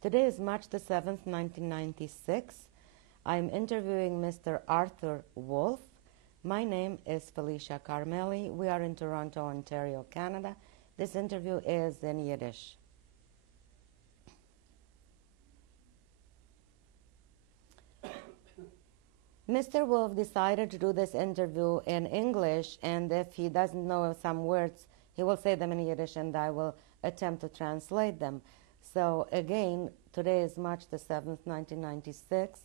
Today is March the 7th, 1996. I'm interviewing Mr. Arthur Wolf. My name is Felicia Carmeli. We are in Toronto, Ontario, Canada. This interview is in Yiddish. Mr. Wolf decided to do this interview in English, and if he doesn't know some words, he will say them in Yiddish, and I will attempt to translate them. So again, today is March the 7th, 1996.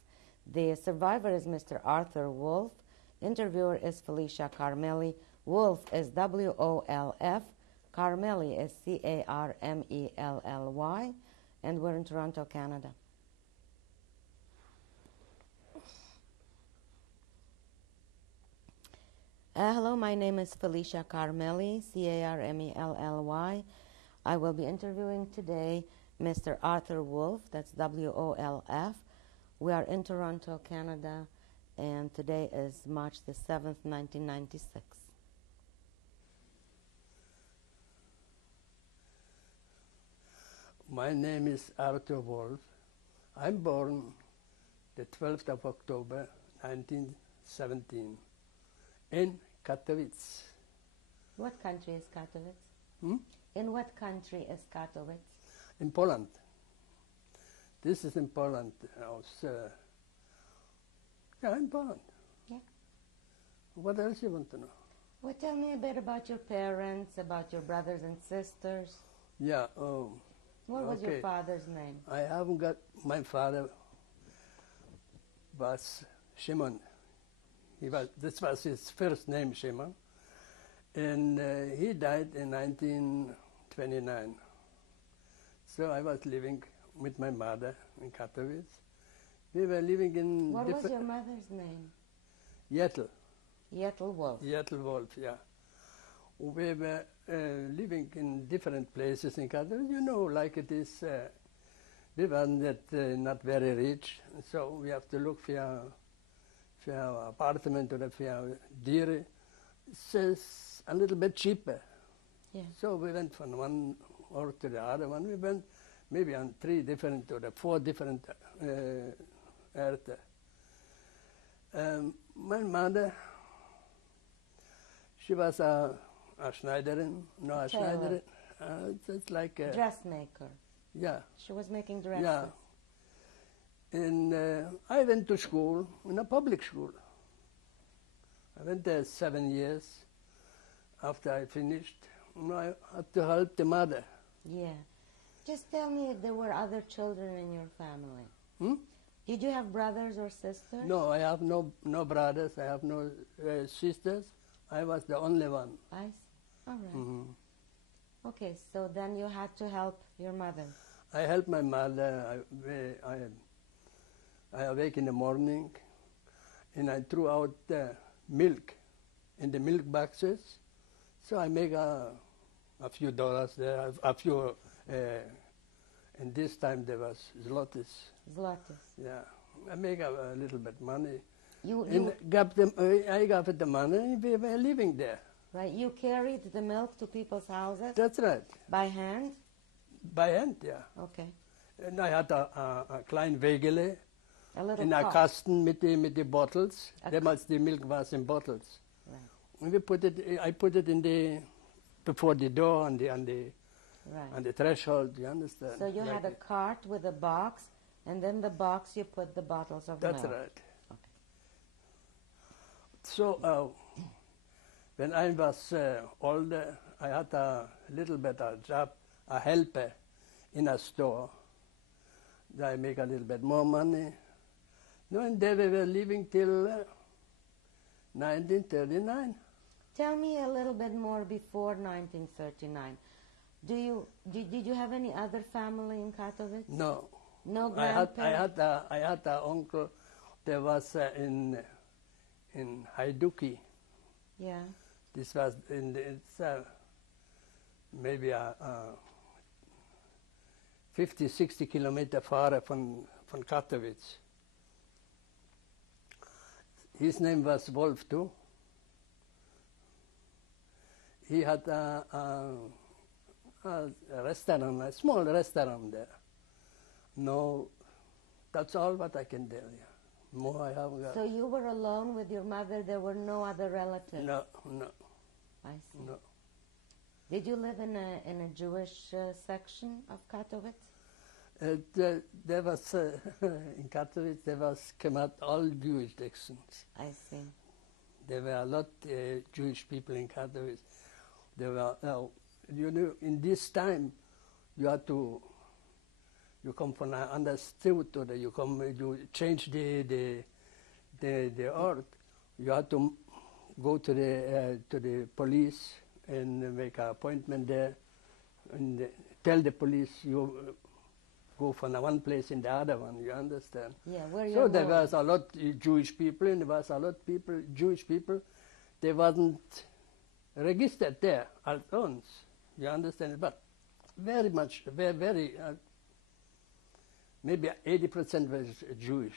The survivor is Mr. Arthur Wolf. Interviewer is Felicia Carmeli. Wolf is W-O-L-F. Carmeli is C-A-R-M-E-L-L-Y. And we're in Toronto, Canada. Hello, my name is Felicia Carmeli, C-A-R-M-E-L-L-Y. I will be interviewing today Mr. Arthur Wolf, that's W-O-L-F. We are in Toronto, Canada, and today is March the 7th, 1996. My name is Arthur Wolf. I'm born the 12th of October, 1917, in Katowice. What country is Katowice? Hmm? In what country is Katowice? In Poland. This is in Poland. Yeah, in Poland. Yeah. What else you want to know? Well, tell me a bit about your parents, about your brothers and sisters. Yeah. What was your father's name? I haven't got. My father was Shimon. This was his first name, Shimon, and he died in 1929. So I was living with my mother in Katowice. We were living in... What was your mother's name? Yettel. Yettel Wolf. Yettel Wolf, yeah. We were living in different places in Katowice. You know, like it is, we were not very rich, so we have to look for our apartment or for our deer. It's a little bit cheaper. Yeah. So we went from one or to the other one. We went maybe on 3 different or 4 different earth. My mother, she was a Schneiderin, no, a Schneiderin. It's like a dressmaker. Yeah. She was making dresses. Yeah. And I went to school, in a public school. I went there 7 years. After I finished, I had to help the mother. Yeah. Just tell me if there were other children in your family. Hmm? Did you have brothers or sisters? No, I have no brothers. I have no sisters. I was the only one. I see. All right. Mm-hmm. Okay, so then you had to help your mother. I helped my mother. I awake in the morning, and I threw out the milk in the milk boxes. So I make a few dollars there, a few, and this time there was zlotys. Zlotys. Yeah, I make a little bit money. I got the money, and we were living there. Right, you carried the milk to people's houses? That's right. By hand? By hand, yeah. Okay. And I had a klein Wägele. A little in a Kasten mit the bottles. Damals the milk was in bottles. Right. And I put it in before the door on the threshold. You understand? So you had a cart with a box, and then the box you put the bottles of milk. That's right. Okay. So when I was older, I had a little bit of job, a helper in a store. I make a little bit more money. No, and there we were living till 1939. Tell me a little bit more before 1939. Did you have any other family in Katowice? No. No grandparents? I had an uncle. There was in Haiduki. Yeah. This was it's maybe 50, 60 kilometers far from Katowice. His name was Wolf too. He had a restaurant, a small restaurant there. No, that's all what I can tell you. More I haven't got. So you were alone with your mother. There were no other relatives. No. I see. No. Did you live in a Jewish section of Katowice? There was in Katowice. There was came out all Jewish sections. I see. There were a lot Jewish people in Katowice. There were, in this time, you had to. You come from another state, or you change the earth. You had to go to the police and make an appointment there, and tell the police you go from one place in the other one. You understand? Yeah, where you So there was a lot Jewish people, and there was a lot Jewish people. They wasn't registered there as own. You understand? But very much, very. Maybe 80% was Jewish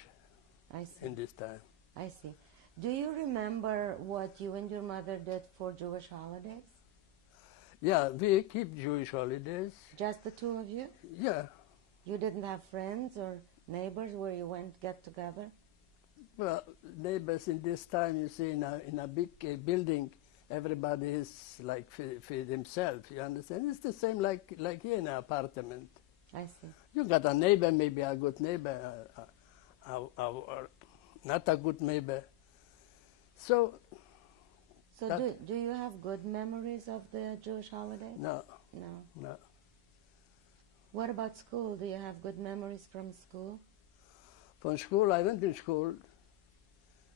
I see. in this time. I see. Do you remember what you and your mother did for Jewish holidays? Yeah, we keep Jewish holidays. Just the two of you? Yeah. You didn't have friends or neighbors where you went get together? Well, neighbors in this time, you see, in a big building, everybody is like for themselves. You understand? It's the same like here in an apartment. I see. You got a neighbor, maybe a good neighbor, not a good neighbor. So do you have good memories of the Jewish holidays? no. What about school? Do you have good memories from school? From school, I went to school.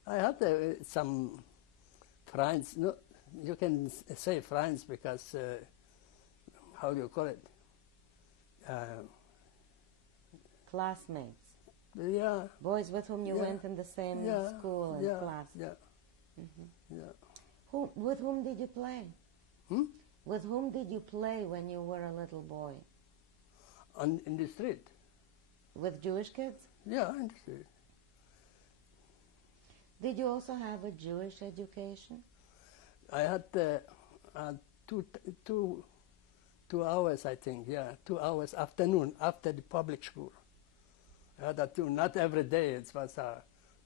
I had some friends. No, you can say friends because how do you call it? Classmates. Yeah. Boys with whom you went in the same school and class. Yeah. Mm-hmm. Yeah. With whom did you play? Hmm? With whom did you play when you were a little boy? In the street. With Jewish kids? Yeah, in the street. Did you also have a Jewish education? I had 2 hours, I think. Yeah, 2 hours afternoon after the public school. I had that too. Not every day. It was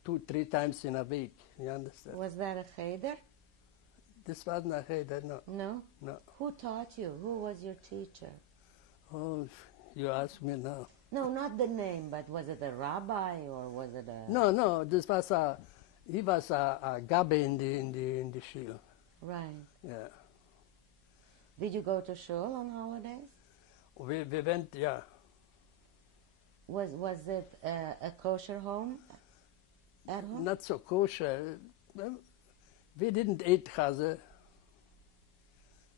2-3 times in a week. You understand? Was that a cheder? This wasn't a cheder, no. No? No. Who taught you? Who was your teacher? Oh, you ask me now. No, not the name, but was it a rabbi or was it a... No. This was he was a gabbai in the shul. Right. Yeah. Did you go to shul on holidays? We went, yeah. Was it a kosher home at home? Not so kosher. Well, we didn't eat chazer.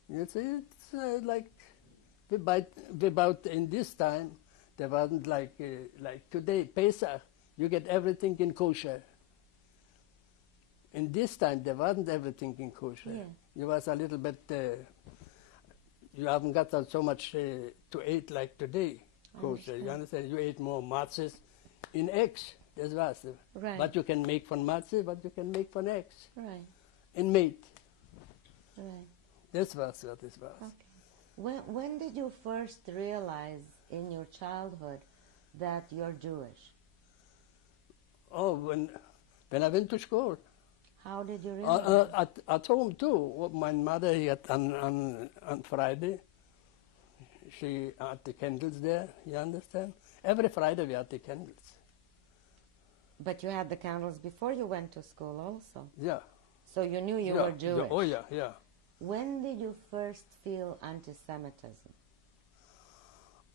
You see, it's like about in this time, there wasn't like today, Pesach, you get everything in kosher. In this time, there wasn't everything in kosher. Yeah. It was a little bit, you haven't got so much to eat like today, kosher. You understand? You ate more matzahs in eggs. That's was right. What you can make from matzah, what you can make from eggs. Right. And meat. Right. This was what this was. Okay. When did you first realize in your childhood that you're Jewish? Oh, when I went to school. How did you realize? At home too. My mother had on Friday. She had the candles there. You understand? Every Friday we had the candles. But you had the candles before you went to school also. Yeah. So you knew you were Jewish. Yeah. Oh yeah. When did you first feel anti-Semitism?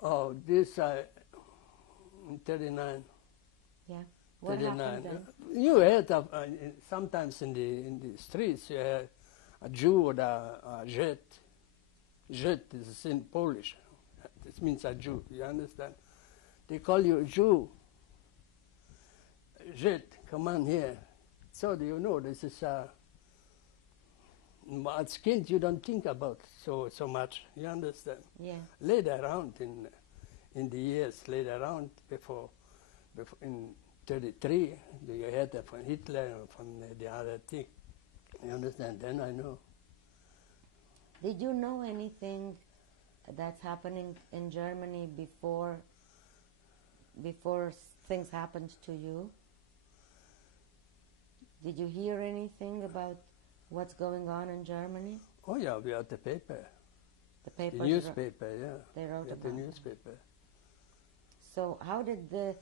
Oh, this in 39. Yeah. What 39. happened then? You had sometimes in the streets you had a Jew or a Żyd. Żyd is in Polish. This means a Jew. You understand? They call you Jew. Żyd, come on here. So do you know this is as kids you don't think about so much. You understand? Yeah. Later on in the years later on before in 33 you heard from Hitler and from the other thing. You understand? Then I know. Did you know anything that's happening in Germany before before things happened to you? Did you hear anything about what's going on in Germany? Oh yeah, we had the paper. The papers. The newspaper, yeah. They wrote Yeah, about the it. newspaper. So how did the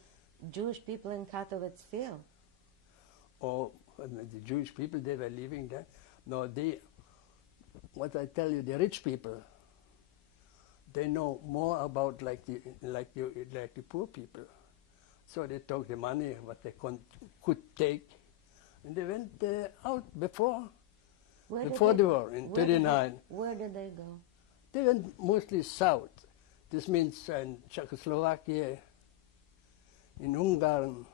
Jewish people in Katowice feel? Or the Jewish people, they were living there. No, what I tell you, the rich people, they know more about like the poor people. So they took the money what they could take, and they went out before the war in '39. Where did they go? They went mostly south. This means in Czechoslovakia, in Ungarn,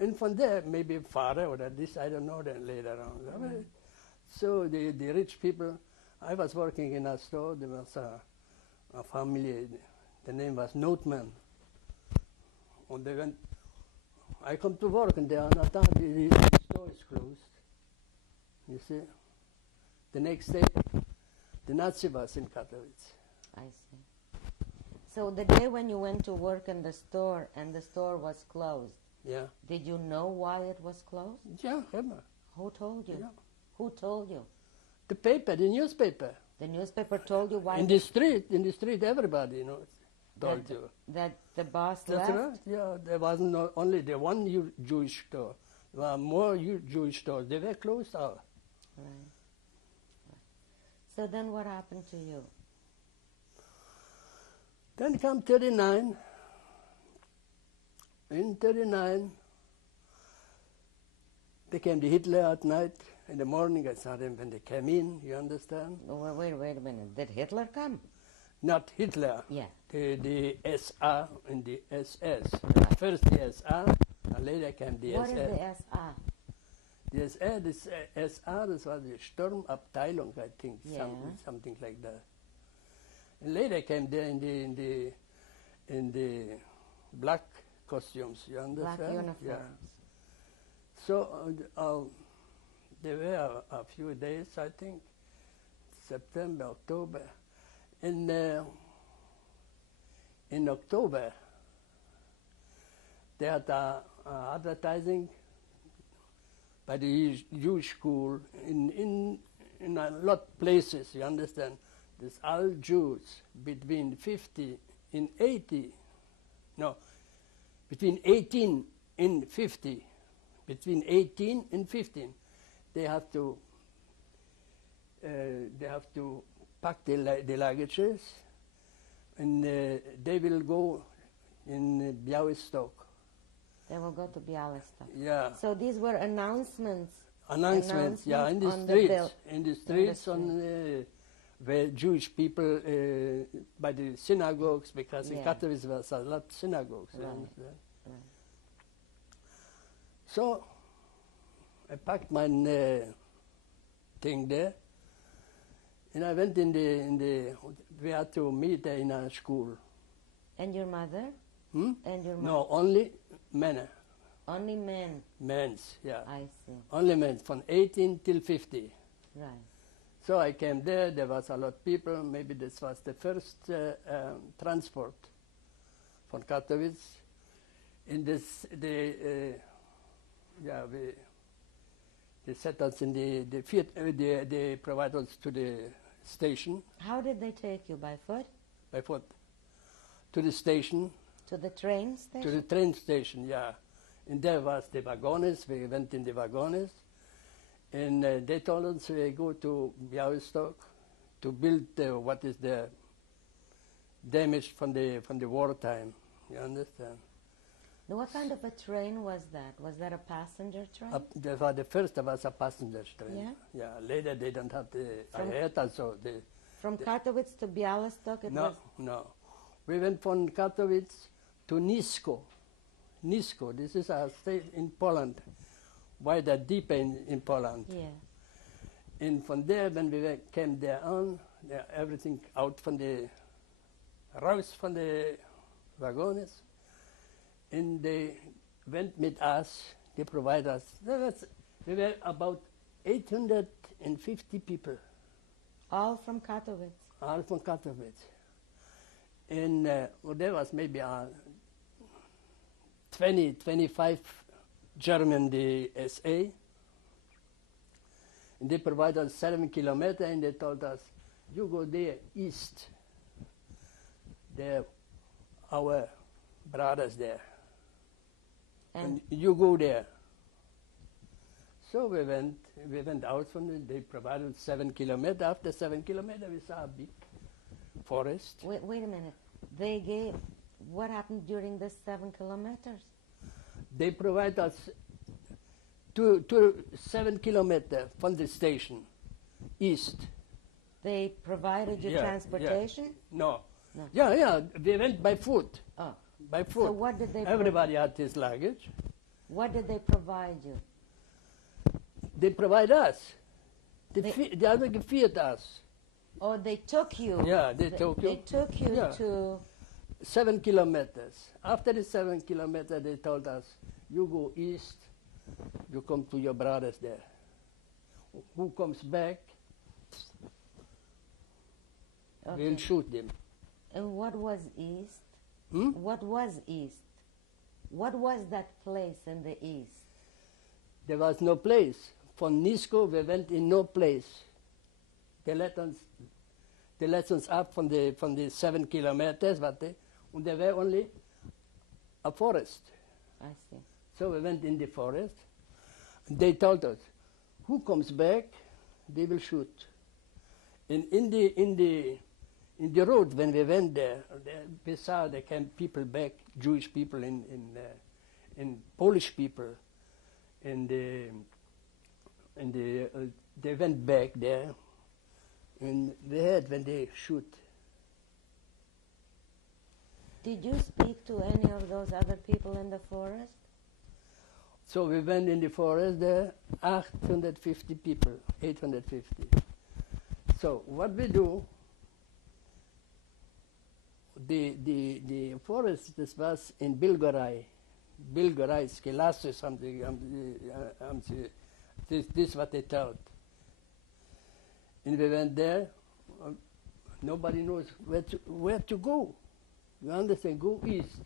and from there maybe farther or this I don't know. Then later on, Mm. so the rich people. I was working in a store. There was a family. The name was Noteman. And they went. I come to work and they are not done. The store is closed. You see. The next day, the Nazi was in Katowice. I see. So the day when you went to work in the store and the store was closed, Yeah. did you know why it was closed? Yeah, Emma. Who told you? Yeah. Who told you? The paper, the newspaper. The newspaper told you why In the street, everybody told that, you. that the boss That's left? right. Yeah, there wasn't only the one Jewish store. There were more Jewish stores. They were closed all. Right. So then what happened to you? Then come '39. In '39, they came to Hitler at night. In the morning, I saw them when they came in, you understand? Oh, wait a minute. Did Hitler come? Not Hitler, Yeah. the SR and the SS. Right. First the SR, and later came the What SS. is the SA? The SR, this SR, this was the Sturmabteilung, I think, Yeah. something like that. And later came there in the black costumes, you understand? Black uniforms. Yeah. So there were a few days, I think, September, October. In October, they had advertising by the Jewish school in a lot of places, you understand. There's all Jews between 18 and 50. Between 18 and 15, they have to pack the luggages, and they will go in Białystok. They will go to Białystok. Yeah. So these were announcements. Announcements, yeah, in the on streets, street. Where Jewish people by the synagogues, because in Yeah. Katowice there was a lot of synagogues. you Right. understand? Right. So I packed my thing there, and I went in the. We had to meet in a school. And your mother? Hmm? And your No, only men. Only men. Men's, yeah. I see. Only men from 18 till 50. Right. So I came there. There was a lot of people. Maybe this was the first transport from Katowice. In this, they set us in they provide us to the station How did they take you? By foot? by foot. To the station, To the train station? to the train station, yeah. And there was the wagones. We went in the wagones, and they told us we go to Białystok to build what is the damage from the wartime. You understand? Now, what kind of a train was that? Was that a passenger train? The first was a passenger train. Yeah? Yeah. Later they don't have the. I From- heard also the. From Katowice to Białystok? It No, was no. We went from Katowice to Nisko. Nisko, this is a state in Poland, wider, deeper in Poland. Yeah. And from there, when we came there on, everything out from the raus from the wagones, and they went with us. They provide us. We were about 850 people, All from Katowice. all from Katowice. And well, there was maybe 25 German, the SA, and they provided us 7 kilometers, and they told us, you go there, east. They're our brothers there. And you go there. So we went out from it. They provided 7 kilometers. After 7 kilometers, we saw a big forest. Wait a minute. They gave, what happened during the 7 kilometers? They provide us 7 kilometers from the station, east. They provided you transportation? Yeah. No. No. Yeah, we went by foot. Oh. By foot. So what did they Everybody had his luggage. What did they provide you? They provide us. They other feed us. Oh, they took you. Yeah, they took you. They took you to 7 kilometers. After the 7 kilometers, they told us, you go east, you come to your brothers there. Who comes back, we'll shoot them. And what was east? Hmm? What was east? What was that place in the east? There was no place. From Nisko, we went in no place. They let us up from the 7 kilometers, and there were only a forest. I see. So we went in the forest. They told us, who comes back, they will shoot. And in the road when we went there, we saw there came people back, Jewish people and Polish people, and they went back there, and we heard when they shoot. Did you speak to any of those other people in the forest? So we went in the forest there, 850 people, 850. So what we do, the forest, this was in Bilgorai, Skelassi, something, this what they told. And we went there, nobody knows where to go. You understand, go east.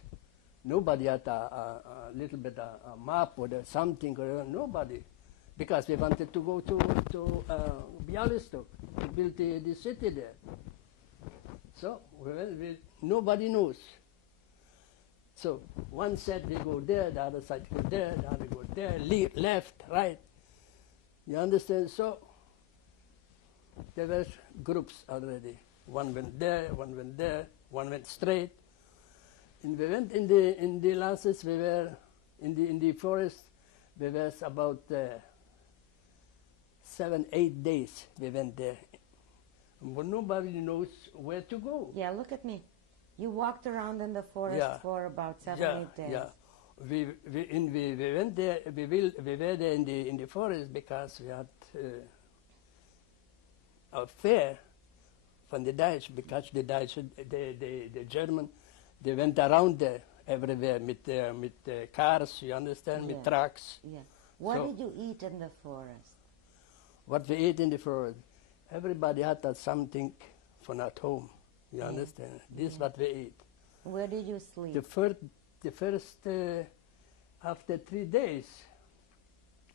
Nobody had a little bit a map or something, or nobody. Because we wanted to go to Bialystok, to build the city there. So nobody knows. So one said we go there, the other side go there, the other go there, left, right. You understand? So there were groups already. One went there, one went there, one went straight. And we went in the lances. We were in the forest. We were about 7-8 days. We went there, but nobody knows where to go. Yeah, look at me. You walked around in the forest for about 7-8 days. Yeah, we went there. We were there in the forest because we had a fair from the Dutch, because the Dutch, the German, they went around there everywhere with cars, you understand, with trucks. Yeah. What did you eat in the forest? What we ate in the forest, everybody had something from at home, you understand. This is what we ate. Where did you sleep? The first after 3 days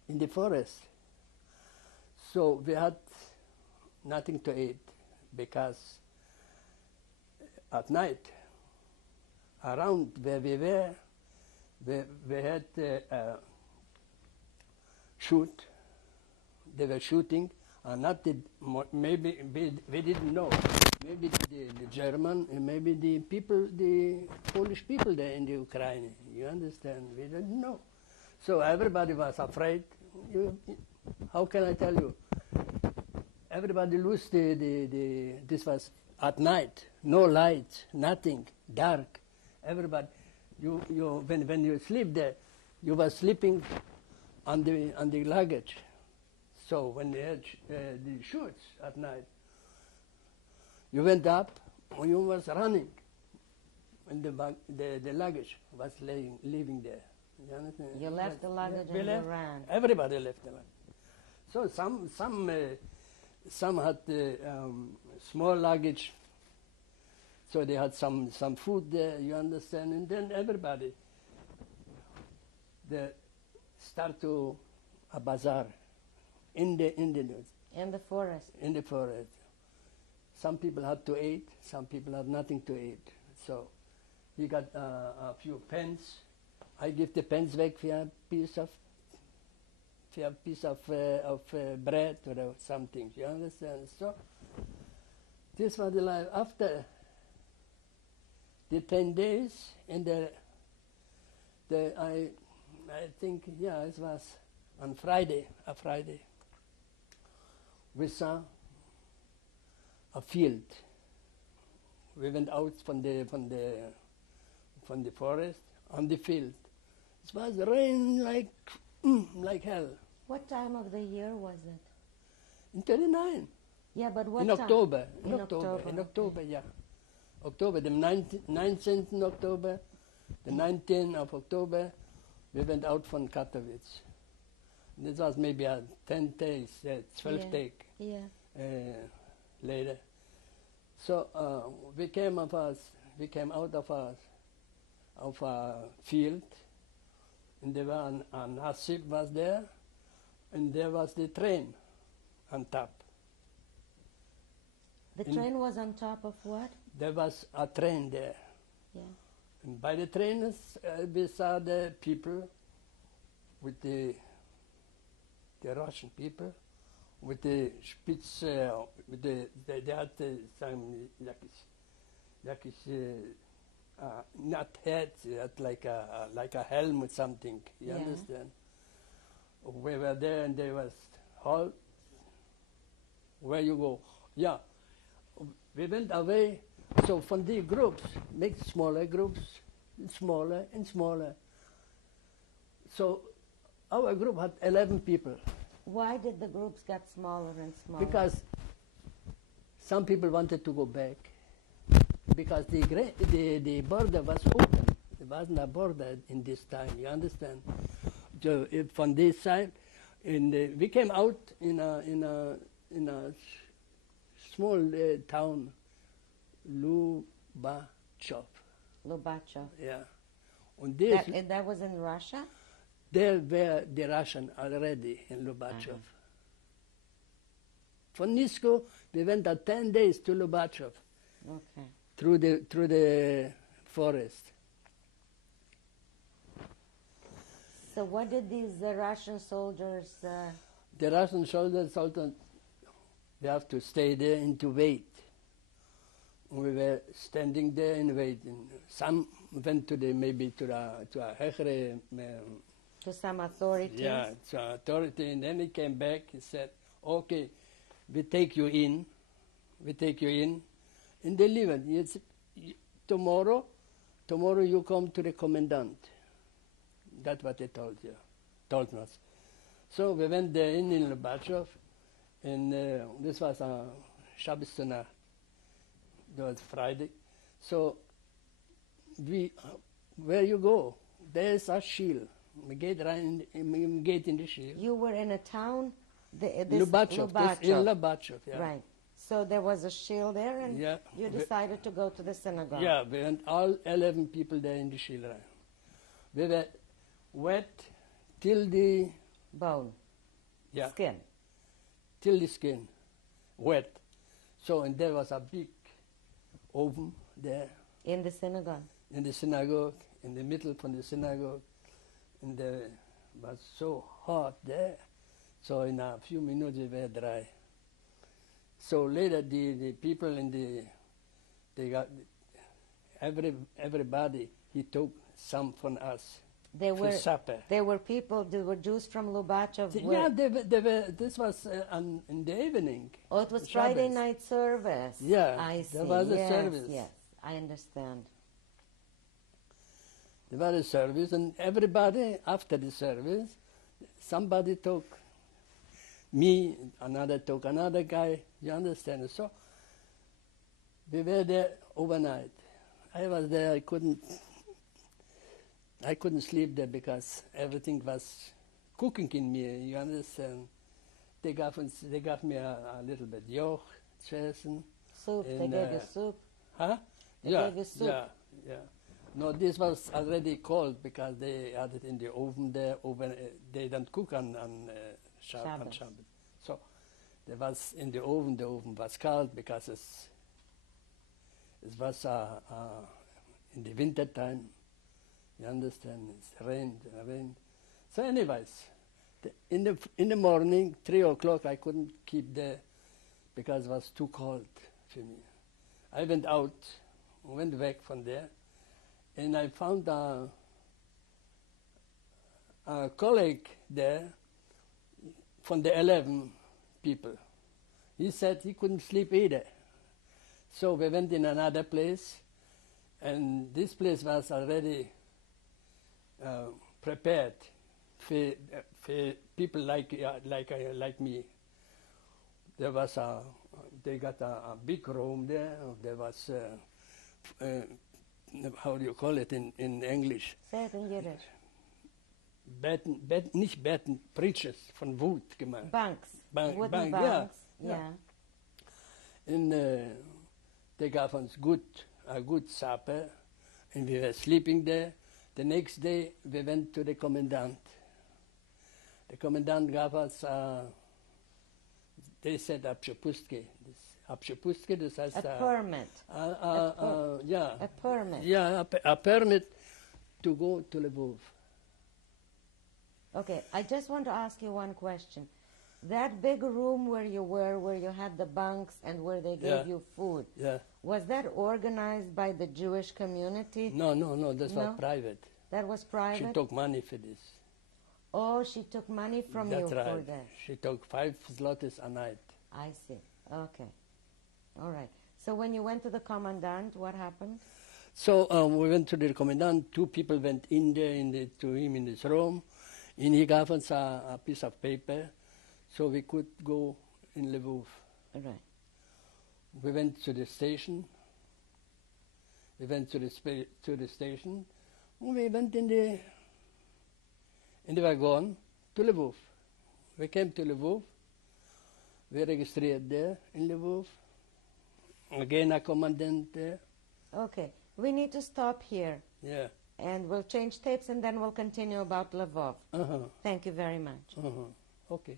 in the forest. So we had nothing to eat, because at night, around where we were, we had shoot. They were shooting, and maybe we didn't know. Maybe the German, and maybe the people, the Polish people there in the Ukraine. You understand? We didn't know. So everybody was afraid. How can I tell you? Everybody lost this was at night, no light, nothing, dark. Everybody, when you sleep there, you were sleeping on the luggage. So when they had the shoots at night, you went up, and you was running, and the luggage was leaving there. You understand? You left the luggage and you ran. Everybody left the luggage. So some had small luggage, so they had some food there, you understand, and then everybody they start to a bazaar in the In the forest. in the forest. Some people had to eat, some people had nothing to eat. So we got a few pence. I give the pence back for a piece of bread or something. You understand? So this was the life after the 10 days, and I think it was on Friday. We saw a field. We went out from the forest on the field. It was rain like hell. What time of the year was it? In 39. Yeah, but what In time? October. In October, Yeah. October, the 19th in October, the 19th of October, we went out from Katowice. This was maybe 10 days, 12 days later. So we came out of a field, and there was a ship was there, and there was the train on top. The train was on top of what? There was a train there. Yeah. And by the train, we saw the people with the Russian people, with the spitz, they had some not head, like a helmet or something. You understand? We were there, and they was halt. Where you go? Yeah. We went away. So from the groups, make smaller groups, smaller and smaller. So our group had 11 people. Why did the groups get smaller and smaller? Because some people wanted to go back. Because the border was open. There wasn't a border in this time, you understand? So from this side, we came out in a small town, Lubachov. Lubachov. Yeah. And this, that was in Russia? there were the Russian already in Lubachov. From Nisko, we went 10 days to Lubachov. Okay. Through the forest. So what did these Russian soldiers... The Russian soldiers they have to stay there and to wait. We were standing there and waiting. Some went to a Hechere... to some authorities? Yeah, to authority, and then he came back and said, okay, we take you in, and they leave it. Tomorrow you come to the commandant. That's what they told us. So we went there in Lubachov, and this was a Shabbos Nacht. It was Friday. So where you go? There's a shield. We get in the shield. You were in a town? Lubachov. In Lubachov, yeah. Right. So there was a shield there, and you decided to go to the synagogue. Yeah, we went all 11 people there in the shield. We were wet till the... Bone. Yeah. Skin. Till the skin. Wet. So, and there was a big oven there. In the synagogue? In the synagogue, in the middle from the synagogue. And it was so hot there. So in a few minutes we were dry. So later the people they got, everybody, he took some from us for supper. There were people, there were Jews from Lubachov. Yeah, they were, this was in the evening. Oh, it was Friday night service. Yeah, I see. there was a service. Yes, I understand. There was a service, and everybody, after the service, somebody took me, another took another guy, you understand? So we were there overnight. I was there, I couldn't sleep there because everything was cooking in me, you understand? They gave me a little bit yolk, cheese. Soup, they gave you soup? Huh? They gave you soup? Yeah. No, this was already cold because they had it in the oven there. Oven, they don't cook on Shabbos. Shabbos. So there was in the oven was cold because it was in the winter time. You understand? It's rained. So anyways, in the morning, 3 o'clock, I couldn't keep there because it was too cold for me. I went out, went back from there, and I found a colleague there from the 11 people. He said he couldn't sleep either. So we went in another place, and this place was already prepared for people like me. There was they got a big room there. There was how do you call it in English? Say it in Yiddish. Nicht Betten, Bridges von Wood gemacht. Bunks. Wooden yeah. bunks. Yeah. And they gave us a good supper, and we were sleeping there. The next day, we went to the commandant. The commandant gave us, they said, Abschepustke. Abschepustke, das heißt... A permit. Yeah. A permit. Yeah, a permit to go to Lvov. Okay, I just want to ask you one question. That big room where you were, where you had the bunks and where they gave you food, was that organized by the Jewish community? No, that was private. That was private? She took money for this. Oh, she took money from you That's right. for that? She took 5 zlotys a night. I see. Okay. All right. So when you went to the commandant, what happened? So we went to the commandant. 2 people went in there to him in his room, and he gave us a piece of paper so we could go in Lvov. All right. We went to the station. We went to the station. We went in the wagon to Lvov. We came to Lvov. We registered there in Lvov. Again, a commandant there. Okay. We need to stop here. Yeah. And we'll change tapes and then we'll continue about Lvov. Uh-huh. Thank you very much. Uh-huh. Okay.